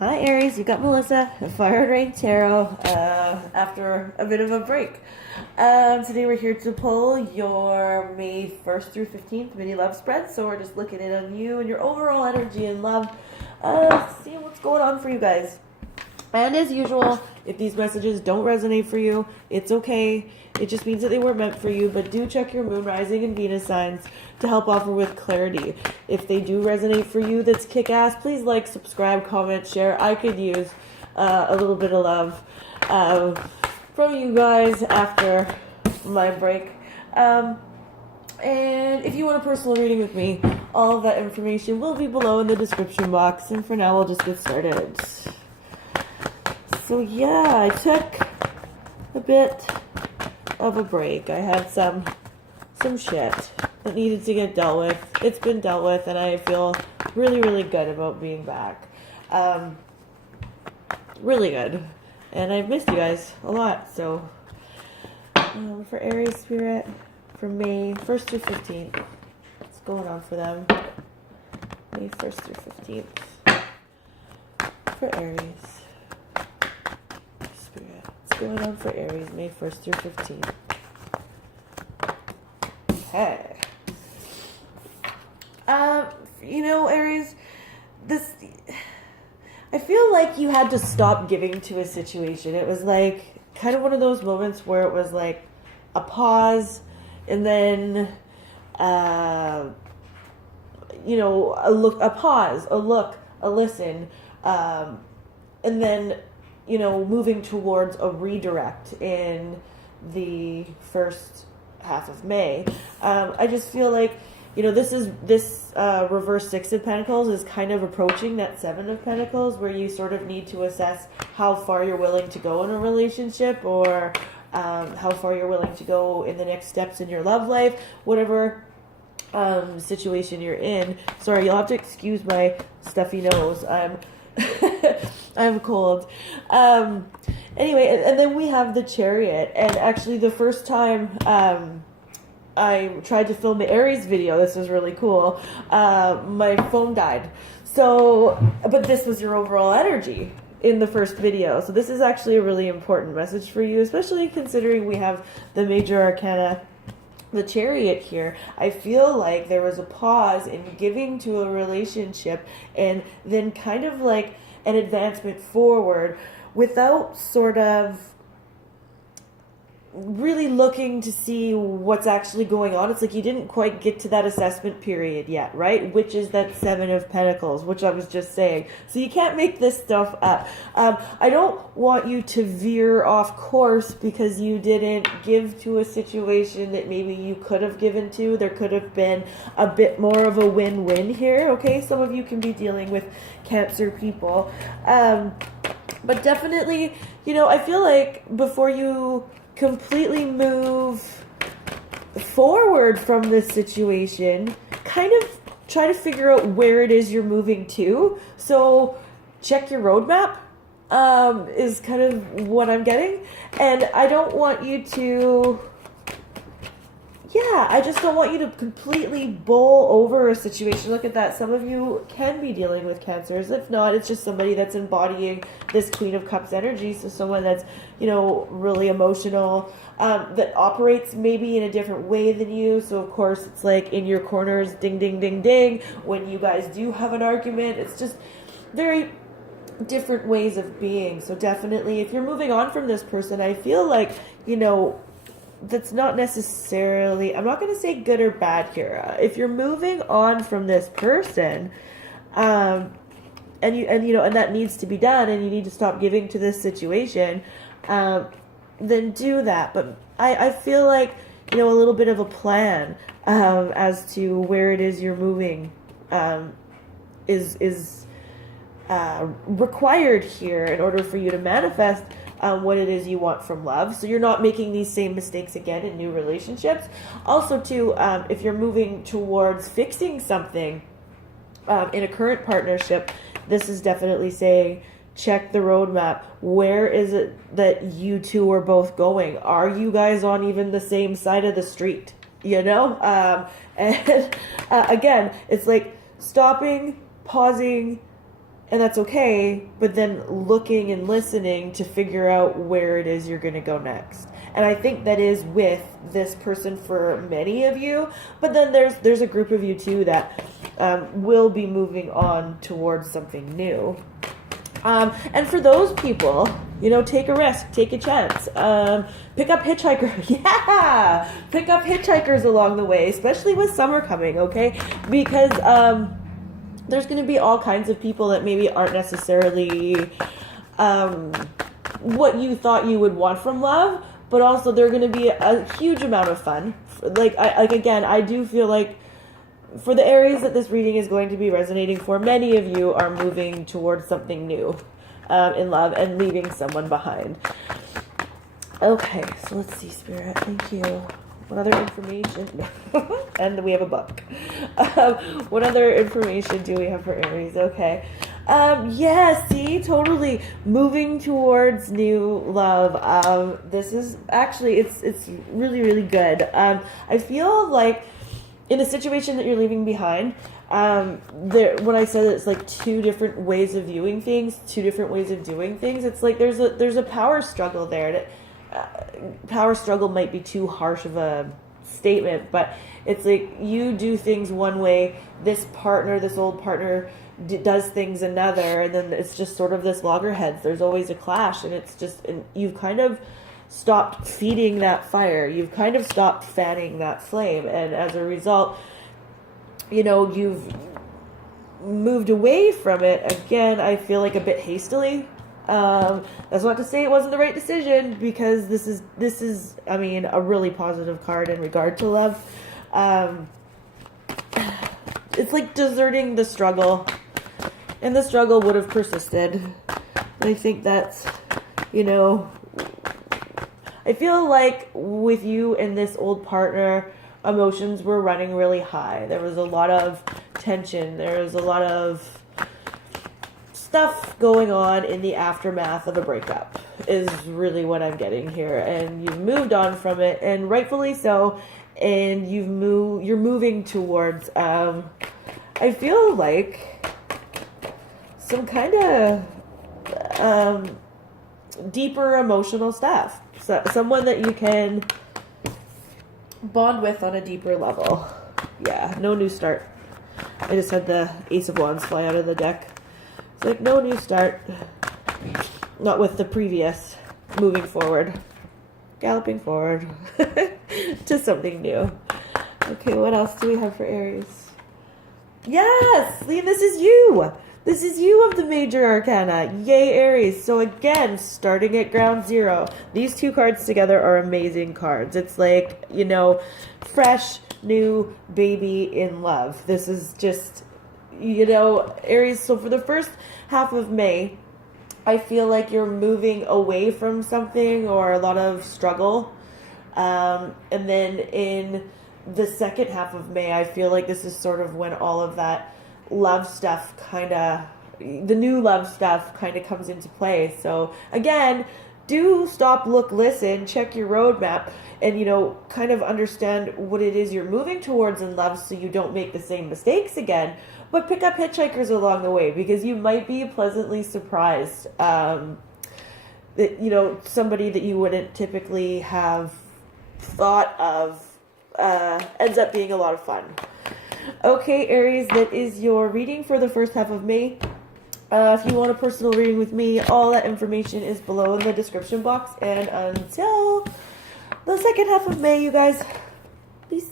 Hi Aries, you got Melissa, Fire and Rain Tarot, after a bit of a break. Today we're here to pull your May 1st through 15th mini love spread. So we're just looking in on you and your overall energy and love, seeing what's going on for you guys. And as usual, if these messages don't resonate for you, it's okay. It just means that they weren't meant for you, but do check your moon, rising, and Venus signs to help offer with clarity. If they do resonate for you, that's kick-ass, please like, subscribe, comment, share. I could use a little bit of love from you guys after my break. And if you want a personal reading with me, all of that information will be below in the description box. And for now, we'll just get started. So yeah, I took a bit of a break. I had some shit that needed to get dealt with. It's been dealt with, and I feel really, really good about being back. Really good. And I've missed you guys a lot. So for Aries Spirit, from May 1st through 15th, what's going on for them? May 1st through 15th. For Aries. What's going on for Aries, May 1st through 15th? Okay. Aries, I feel like you had to stop giving to a situation. It was like kind of one of those moments where it was like a pause and then, a pause, a look, a listen, and then moving towards a redirect in the first half of May. I just feel like, this reverse Six of Pentacles is kind of approaching that Seven of Pentacles, where you sort of need to assess how far you're willing to go in a relationship, or how far you're willing to go in the next steps in your love life, whatever situation you're in. Sorry, you'll have to excuse my stuffy nose. I'm cold. Anyway, and then we have the Chariot. And actually, the first time I tried to film the Aries video, this was really cool, my phone died. So, but this was your overall energy in the first video. So this is actually a really important message for you, especially considering we have the major arcana, the Chariot here. I feel like there was a pause in giving to a relationship and then kind of like an advancement forward without sort of really looking to see what's actually going on. It's like you didn't quite get to that assessment period yet, right? Which is that Seven of Pentacles, which I was just saying. So you can't make this stuff up. I don't want you to veer off course because you didn't give to a situation that maybe you could have given to. There could have been a bit more of a win-win here, okay? Some of you can be dealing with Cancer people. But definitely, I feel like before you completely move forward from this situation, kind of try to figure out where it is you're moving to. So check your roadmap, is kind of what I'm getting. And I don't want you to, I just don't want you to completely bowl over a situation. Look at that. Some of you can be dealing with Cancers. If not, it's just somebody that's embodying this Queen of Cups energy. So someone that's, really emotional, that operates maybe in a different way than you. So of course it's like in your corners, ding, ding, ding, ding. When you guys do have an argument, it's just very different ways of being. So definitely, if you're moving on from this person, I feel like, that's not necessarily, I'm not going to say good or bad here. If you're moving on from this person, and that needs to be done, and you need to stop giving to this situation, then do that. But I feel like, a little bit of a plan, as to where it is you're moving, is required here in order for you to manifest what it is you want from love. So you're not making these same mistakes again in new relationships. Also too, if you're moving towards fixing something in a current partnership, this is definitely saying, check the roadmap. Where is it that you two are both going? Are you guys on even the same side of the street? And again, it's like stopping, pausing, and that's okay, but then looking and listening to figure out where it is you're going to go next. And I think that is with this person for many of you, but then there's a group of you too that will be moving on towards something new. And for those people, take a risk, take a chance. Pick up hitchhikers. Yeah! Pick up hitchhikers along the way, especially with summer coming, okay? Because there's going to be all kinds of people that maybe aren't necessarily what you thought you would want from love, but also they're going to be a huge amount of fun. Again, I do feel like for the Aries that this reading is going to be resonating for, many of you are moving towards something new in love and leaving someone behind. Okay, so let's see, Spirit. Thank you. What other information? And we have a book. What other information do we have for Aries? Okay. Yeah, see, totally moving towards new love. This is actually, it's really, really good. I feel like in a situation that you're leaving behind, when I said it's like two different ways of viewing things, two different ways of doing things, it's like there's a power struggle there. Power struggle might be too harsh of a statement, but it's like you do things one way, this old partner does things another, and then it's just sort of this loggerheads. There's always a clash, and it's just, and you've kind of stopped feeding that fire. You've kind of stopped fanning that flame, and as a result, you've moved away from it again. I feel like a bit hastily. That's not to say it wasn't the right decision, because this is I mean, a really positive card in regard to love. It's like deserting the struggle, and the struggle would have persisted. And I think that's, I feel like with you and this old partner, emotions were running really high. There was a lot of tension. There was a lot of stuff going on in the aftermath of a breakup is really what I'm getting here. And you've moved on from it, and rightfully so. And you're moving towards, I feel like some kind of deeper emotional stuff. So, someone that you can bond with on a deeper level. Yeah, no new start. I just had the Ace of Wands fly out of the deck. It's like, no new start. Not with the previous. Moving forward. Galloping forward. To something new. Okay, what else do we have for Aries? Yes! Liam, this is you! This is you of the major arcana. Yay, Aries. So again, starting at ground zero. These two cards together are amazing cards. It's like, fresh, new baby in love. This is just, Aries. So for the first half of May, I feel like you're moving away from something or a lot of struggle. And then in the second half of May, I feel like this is sort of when all of that love stuff the new love stuff kind of comes into play. So again, do stop, look, listen, check your roadmap, and kind of understand what it is you're moving towards in love, so you don't make the same mistakes again. But pick up hitchhikers along the way, because you might be pleasantly surprised that somebody that you wouldn't typically have thought of ends up being a lot of fun. Okay, Aries, that is your reading for the first half of May. If you want a personal reading with me, all that information is below in the description box. And until the second half of May, you guys, peace.